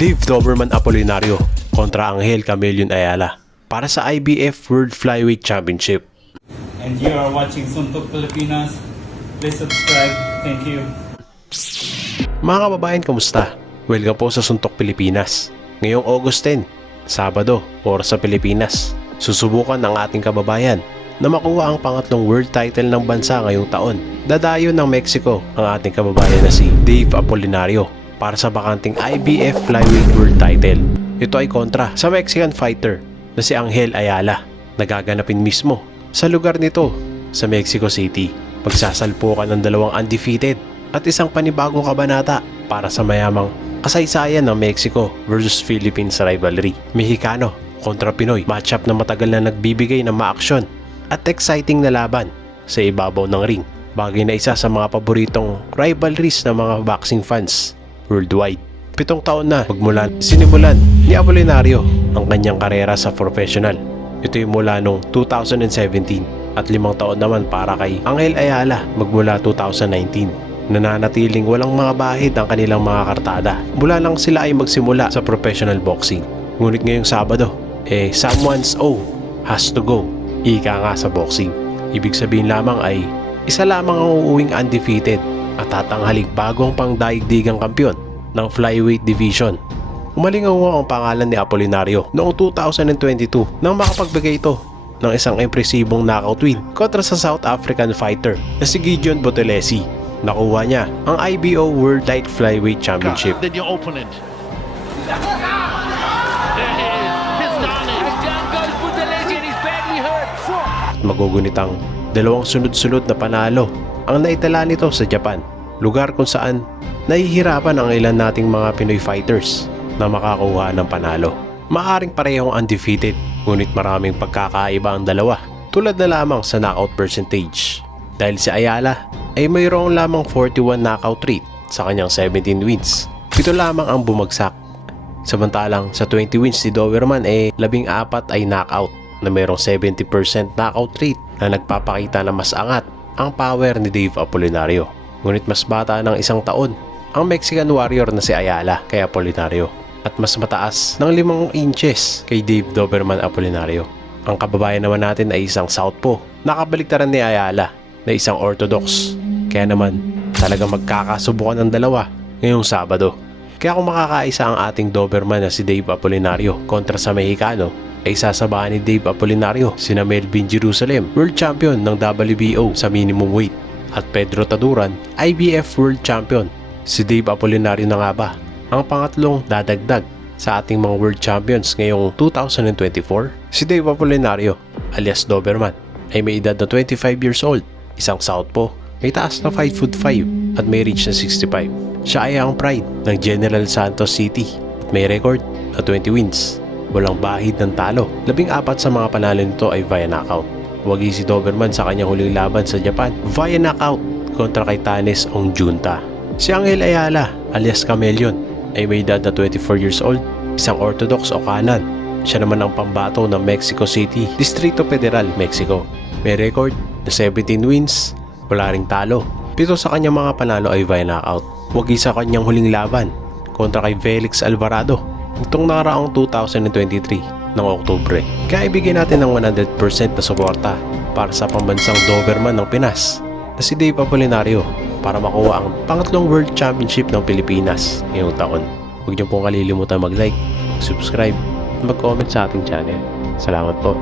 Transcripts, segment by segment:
Dave Doberman Apolinario kontra Angel Camelion Ayala para sa IBF World Flyweight Championship. and you are watching Suntok Pilipinas. Please subscribe. Thank you. Mga kababayan, kamusta? Welcome po sa Suntok Pilipinas. Ngayong August 10, Sabado, oras sa Pilipinas. Susubukan ng ating kababayan na makuha ang pangatlong world title ng bansa ngayong taon. Dadayo ng Mexico ang ating kababayan na si Dave Apolinario para sa bakanting IBF Flyweight World Title. Ito ay kontra sa Mexican fighter na si Angel Ayala. Nagaganapin mismo sa lugar nito sa Mexico City. Magsasalpukan ng dalawang undefeated at isang panibagong kabanata para sa mayamang kasaysayan ng Mexico versus Philippines rivalry. Mexicano kontra Pinoy, matchup na matagal na nagbibigay ng maaksyon at exciting na laban sa ibabaw ng ring. Bagay na isa sa mga paboritong rivalries ng mga boxing fans worldwide. Pitong taon na magmula sinimulan ni Apolinario ang kanyang karera sa professional. Ito ay mula noong 2017 at limang taon naman para kay Angel Ayala magmula 2019 nananatiling walang mga bahid ang kanilang mga kartada. Mula lang sila ay magsimula sa professional boxing. Ngunit ngayong Sabado, eh someone's O has to go. Ika nga sa boxing. Ibig sabihin lamang ay isa lamang ang uuwing undefeated at tatanghaling bagong pangdaigdigang kampyon ng flyweight division. Umalingaw ang pangalan ni Apolinario noong 2022 nang makapagbigay ito ng isang impresibong knockout win kontra sa South African fighter na si Gideon Botelesi. Nakuha niya ang IBO World Light Flyweight Championship. your opponent. Magugunitang dalawang sunod-sunod na panalo ang naitala nito sa Japan, lugar kung saan nahihirapan ang ilan nating mga Pinoy fighters na makakuha ng panalo. Maaring parehong undefeated, ngunit maraming pagkakaiba ang dalawa, tulad na lamang sa knockout percentage. Dahil si Ayala ay mayroong lamang 41 knockout rate sa kanyang 17 wins. Ito lamang ang bumagsak Samantalang sa 20 wins ni Doberman eh 14 ay knockout na mayroong 70% knockout rate na nagpapakita na mas angat ang power ni Dave Apolinario. Ngunit mas bata ng isang taon ang Mexican warrior na si Ayala kay Apolinario at mas mataas ng 5 inches kay Dave Doberman Apolinario. Ang kababayan naman natin ay isang southpaw. Nakabaliktaran ni Ayala na isang orthodox. Kaya naman talagang magkakasubukan ng dalawa ngayong Sabado. Kaya kung makakaisa ang ating Doberman na si Dave Apolinario kontra sa Mexicano, ay sasabahan ni Dave Apolinario sina Melvin Jerusalem, World Champion ng WBO sa minimum weight, at Pedro Taduran, IBF World Champion. Si Dave Apolinario na nga ba ang pangatlong dadagdag sa ating mga World Champions ngayong 2024? Si Dave Apolinario, alias Doberman, ay may edad na 25 years old, isang southpaw, may taas na 5 foot 5 at may reach na 65. Siya ay ang pride ng General Santos City at may record na 20 wins. Walang bahid ng talo. Labing apat sa mga panalo nito ay via knockout. Wagi si Doberman sa kanyang huling laban sa Japan via knockout kontra kay Tanes Ongjunta. Si Angel Ayala alias Camelion ay may edad na 24 years old, isang orthodox o kanan. Siya naman ang pambato ng Mexico City, Distrito Federal, Mexico. May record na 17 wins, wala ring talo. Pito sa kanyang mga panalo ay via knockout. Wagi sa kanyang huling laban kontra kay Felix Alvarado itong nakaraang 2023 ng Oktubre. Kaya ibigay natin ng 100% na suporta para sa pambansang Doberman ng Pinas na si Dave Apolinario para makuha ang pangatlong World Championship ng Pilipinas ngayong taon. Huwag niyo pong kalilimutan mag-like, mag-subscribe, mag-comment sa ating channel. Salamat po.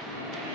あ!